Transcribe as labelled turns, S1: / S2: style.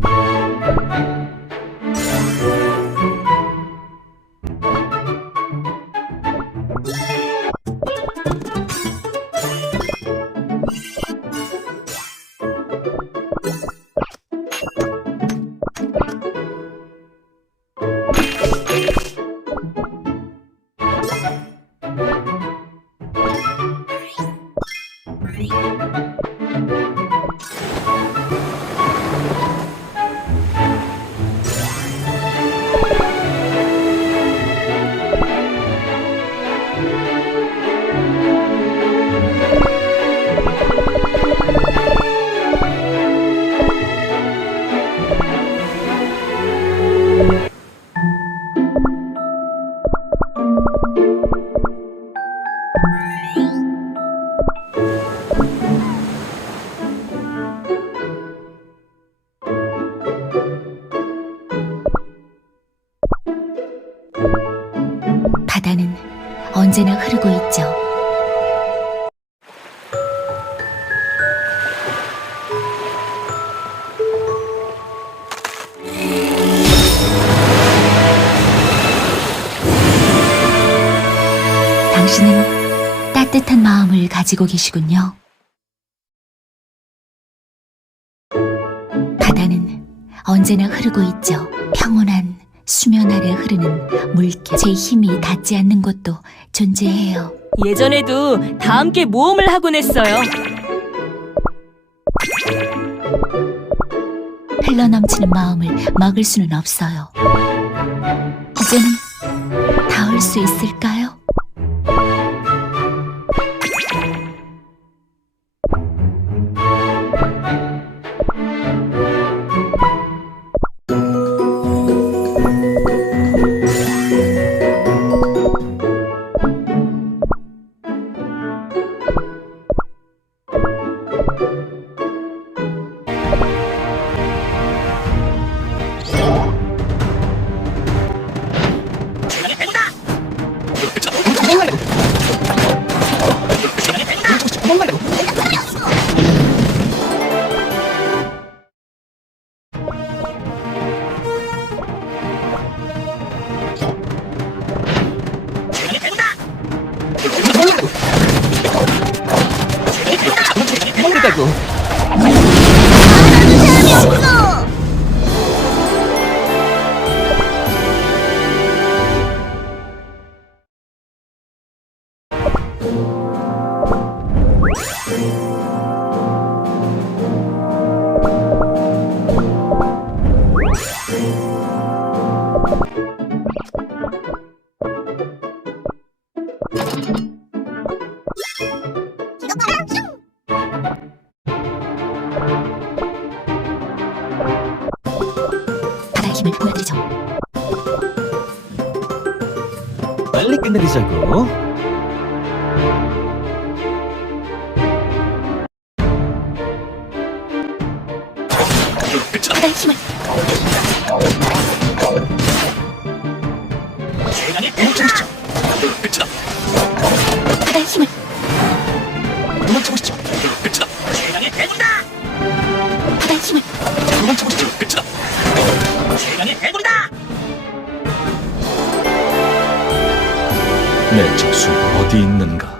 S1: 바 언제나 흐르고 있죠. 당신은 따뜻한 마음을 가지고 계시군요. 바다는 언제나 흐르고 있죠. 평온한 수면 아래 흐르는 물결. 제 힘이 닿지 않는 곳도 존재해요.
S2: 예전에도 다 함께 모험을 하곤 했어요.
S1: 흘러넘치는 마음을 막을 수는 없어요. 이제는 닿을 수 있을까요? you 바다 의 힘을 보여드리죠.
S3: 빨리 끝내리자고.
S1: 바다의 힘을
S3: 내 적수가 어디 있는가?